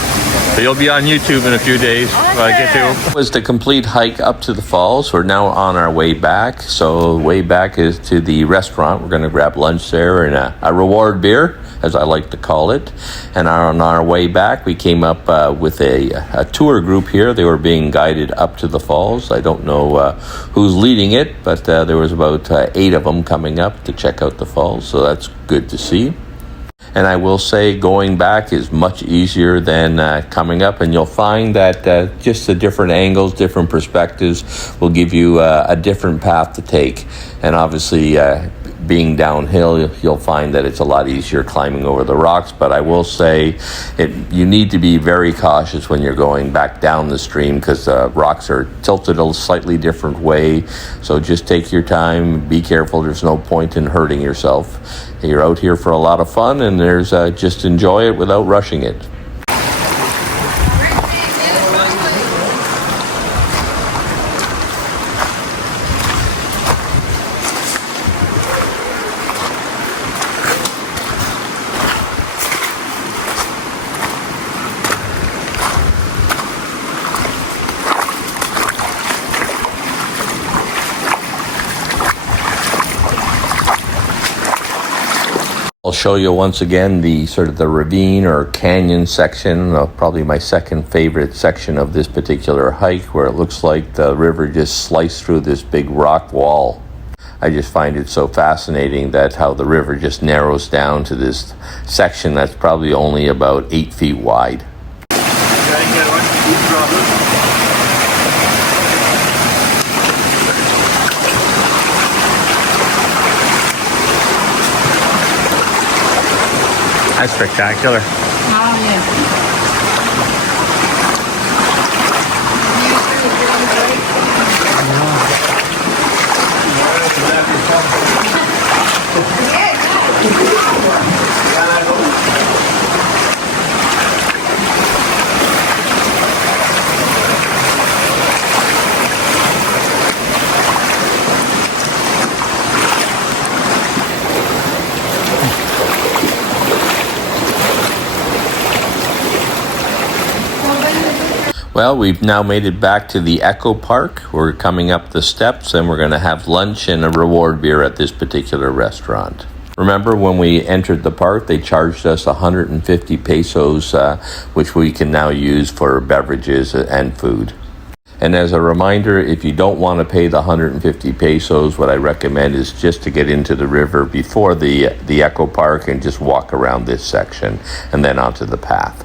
So you'll be on YouTube in a few days when I get to them. It was the complete hike up to the falls. We're now on our way back. So way back is to the restaurant. We're going to grab lunch there and a reward beer, as I like to call it. And on our way back, we came up with a tour group here. They were being guided up to the falls. I don't know who's leading it, but there was about 8 of them coming up to check out the falls. So that's good to see. And I will say going back is much easier than coming up, and you'll find that just the different angles, different perspectives will give you a different path to take. And obviously being downhill, you'll find that it's a lot easier climbing over the rocks. But I will say you need to be very cautious when you're going back down the stream because the rocks are tilted a slightly different way. So just take your time, be careful. There's no point in hurting yourself. You're out here for a lot of fun, and there's just enjoy it without rushing it. I'll show you once again the sort of the ravine or canyon section, probably my second favorite section of this particular hike, where it looks like the river just sliced through this big rock wall. I just find it so fascinating that how the river just narrows down to this section that's probably only about 8 feet wide. That's spectacular. Oh, yes. Well, we've now made it back to the Ecopark. We're coming up the steps and we're going to have lunch and a reward beer at this particular restaurant. Remember when we entered the park, they charged us 150 pesos, which we can now use for beverages and food. And as a reminder, if you don't want to pay the 150 pesos, what I recommend is just to get into the river before the Ecopark and just walk around this section and then onto the path.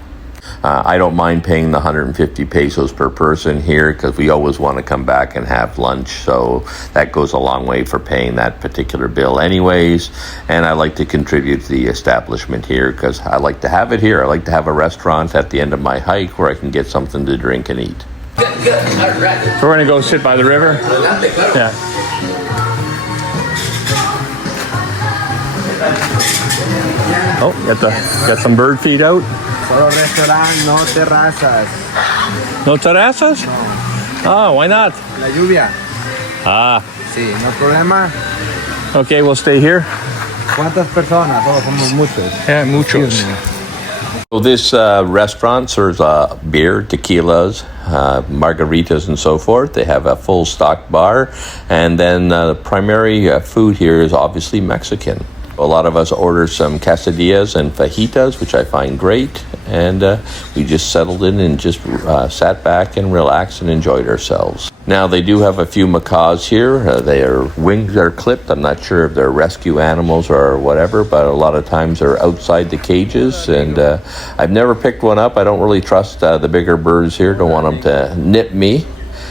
I don't mind paying the 150 pesos per person here because we always want to come back and have lunch, so that goes a long way for paying that particular bill anyways. And I like to contribute to the establishment here because I like to have it here. I like to have a restaurant at the end of my hike where I can get something to drink and eat. So we're gonna go sit by the river. Yeah. Oh, got some bird feed out. Solo restaurant, no terrazas. No terrazas? Oh, why not? La lluvia. Ah, Sí, no problema. okay, we'll stay here. ¿Cuántas personas? Oh, somos muchos. Yeah, muchos. So this restaurant serves beer, tequilas, margaritas, and so forth. They have a full stock bar, and then the primary food here is obviously Mexican. A lot of us order some quesadillas and fajitas, which I find great, and we just settled in and just sat back and relaxed and enjoyed ourselves. Now, they do have a few macaws here. Their wings are clipped. I'm not sure if they're rescue animals or whatever, but a lot of times they're outside the cages, and I've never picked one up. I don't really trust the bigger birds here. Don't want them to nip me,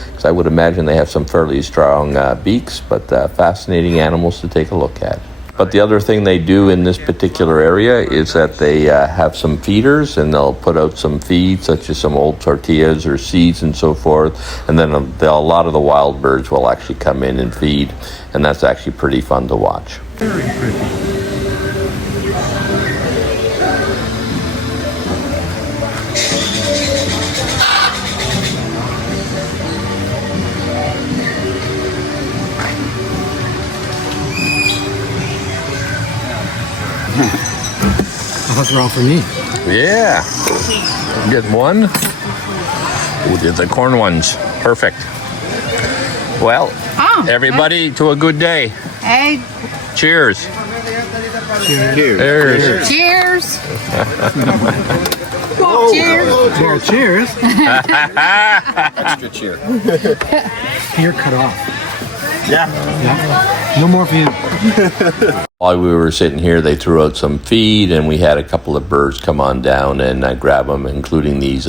because I would imagine they have some fairly strong beaks, but fascinating animals to take a look at. But the other thing they do in this particular area is that they have some feeders, and they'll put out some feed, such as some old tortillas or seeds and so forth. And then a lot of the wild birds will actually come in and feed, and that's actually pretty fun to watch. What's wrong for me? Yeah. Get one. We did the corn ones. Perfect. Well, everybody, to a good day. Hey, Cheers. Cheers. Cheers. cheers. Cheers. Cheers. Extra cheer. You're cut off. Yeah. No more for you. While we were sitting here, they threw out some feed, and we had a couple of birds come on down and grab them, including these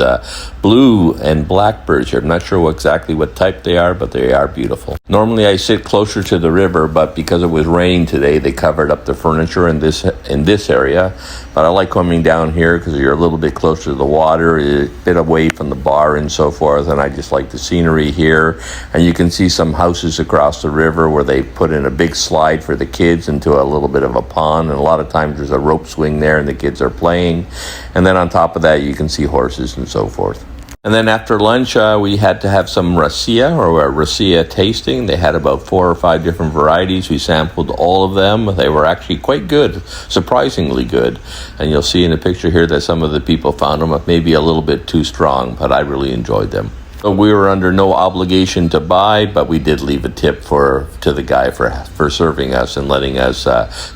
blue and black birds here. I'm not sure exactly what type they are, but they are beautiful. Normally, I sit closer to the river, but because it was raining today, they covered up the furniture in this area. But I like coming down here because you're a little bit closer to the water, a bit away from the bar and so forth, and I just like the scenery here. And you can see some houses across the river where they put in a big slide for the kids into a little bit of a pond, and a lot of times there's a rope swing there and the kids are playing. And then on top of that, you can see horses and so forth. And then after lunch, we had to have some racia or a racia tasting. They had about 4 or 5 different varieties. We sampled all of them. They were actually quite good, surprisingly good. And you'll see in the picture here that some of the people found them maybe a little bit too strong, but I really enjoyed them. So we were under no obligation to buy, but we did leave a tip to the guy for serving us and letting us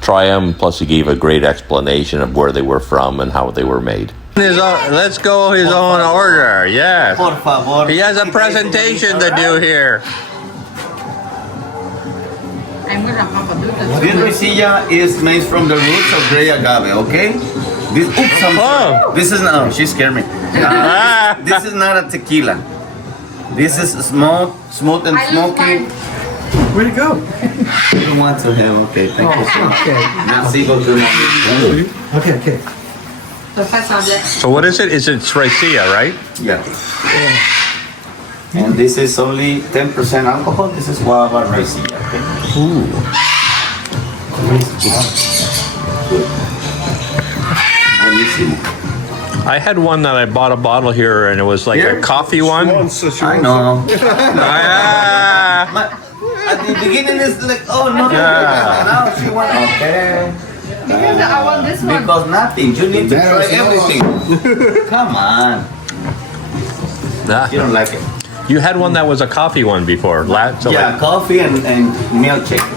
try them. Plus, he gave a great explanation of where they were from and how they were made. Let's go his own order. Yes. Por favor. He has a presentation to do here. I'm gonna pop a doodle. This raicilla is made from the roots of gray agave, okay? This is no, she scared me. This is not a tequila. This is smooth and smoky. Where'd it go? You don't want to have, okay, thank you so much. Now see, go to Okay. So what is it? Is it raicilla, right? Yeah. And this is only 10% alcohol. This is guava raicilla, okay? Buenísimo. I had one that I bought a bottle here, and it was like a coffee one. I know. At the beginning, it's like, oh no, now she wants, okay. Because I want this one. Because nothing, you need to try everything. Come on. You don't like it. You had one that was a coffee one before. Yeah, coffee and milkshake.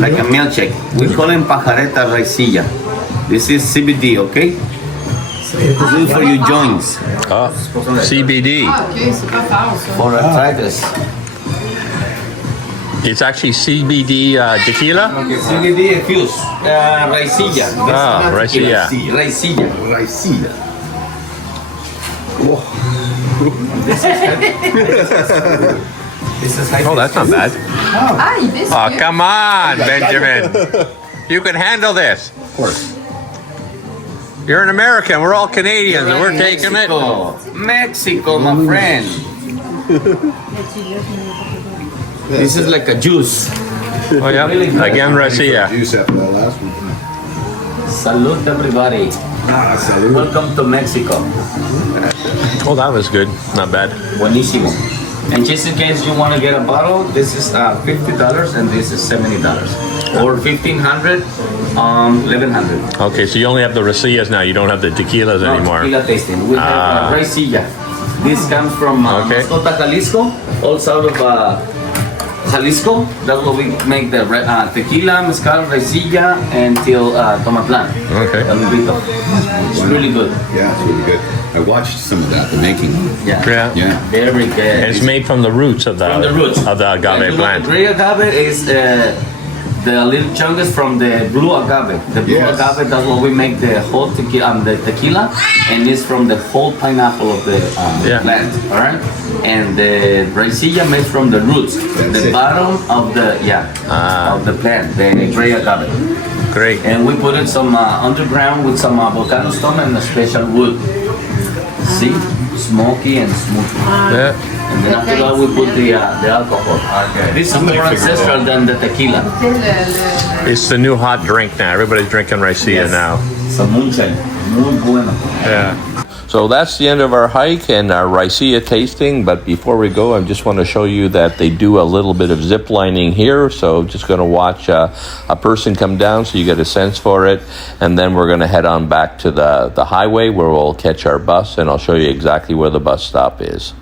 Like a milkshake. We call it pajareta raicilla. This is CBD, okay? It's good for your joints. CBD. Ah, ok, c'est pas falso. For arthritis. It's actually CBD tequila. CBD infused. Raicilla. Raicilla. Raicilla. This is Oh, that's not bad. Ah, this is Oh, cute. come on, Benjamin. You can handle this. Of course. You're an American. We're all Canadians, and we're taking it. Mexico, my friend. This is like a juice. Oh, yeah. Again, raicilla. Juice after that last one. Salute everybody. Salud. Welcome to Mexico. Oh, that was good. Not bad. Buenísimo. And just in case you want to get a bottle, this is $50 and this is $70. Or $1,500, $1,100. Okay, so you only have the raicillas now. You don't have the tequilas anymore. Tequila tasting. We have raicilla. This comes from Mascota, Jalisco, all south of Jalisco. That's what we make the tequila, mezcal, raicilla, until Tomatlan. Okay. El Nogalito. It's really good. Yeah, it's really good. I watched some of that, the making. Yeah. Yeah. Very good. And it's made from the roots of the agave plant. The gray agave is the little chunk is from the blue agave. The blue agave, that's what we make the whole tequila, and it's from the whole pineapple of the plant. All right. And the raicilla made from the roots, the bottom of the of the plant, the gray agave. Great. And we put it some underground with some volcano stone and a special wood. See, smoky and smooth. Yeah. And then after that we put the alcohol. Okay. This is more ancestral than the tequila. It's the new hot drink now. Everybody's drinking raicilla now. Some moonshine. Muy bueno. Yeah. So that's the end of our hike and our raicilla tasting. But before we go, I just want to show you that they do a little bit of zip lining here. So just going to watch a person come down so you get a sense for it. And then we're going to head on back to the highway where we'll catch our bus. And I'll show you exactly where the bus stop is.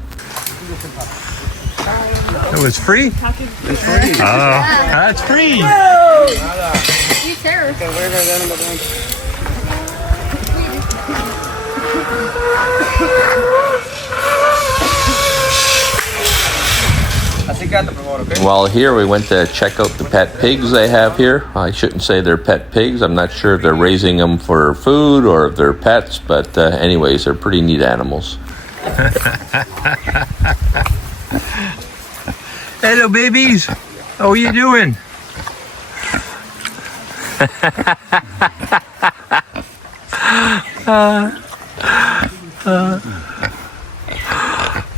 It was free? It's free. Oh, that's free. You terrorist. While here, we went to check out the pet pigs they have here. I shouldn't say they're pet pigs. I'm not sure if they're raising them for food or if they're pets, but anyways, they're pretty neat animals. Hello, babies. How are you doing?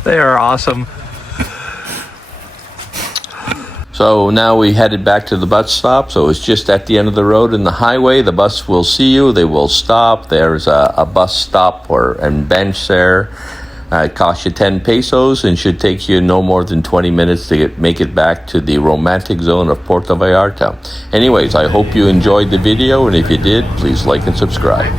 They are awesome. So now we headed back to the bus stop. So it's just at the end of the road in the highway. The bus will see you. They will stop. There's a bus stop and bench there. It costs you 10 pesos and should take you no more than 20 minutes to make it back to the romantic zone of Puerto Vallarta. Anyways, I hope you enjoyed the video, and if you did, please like and subscribe.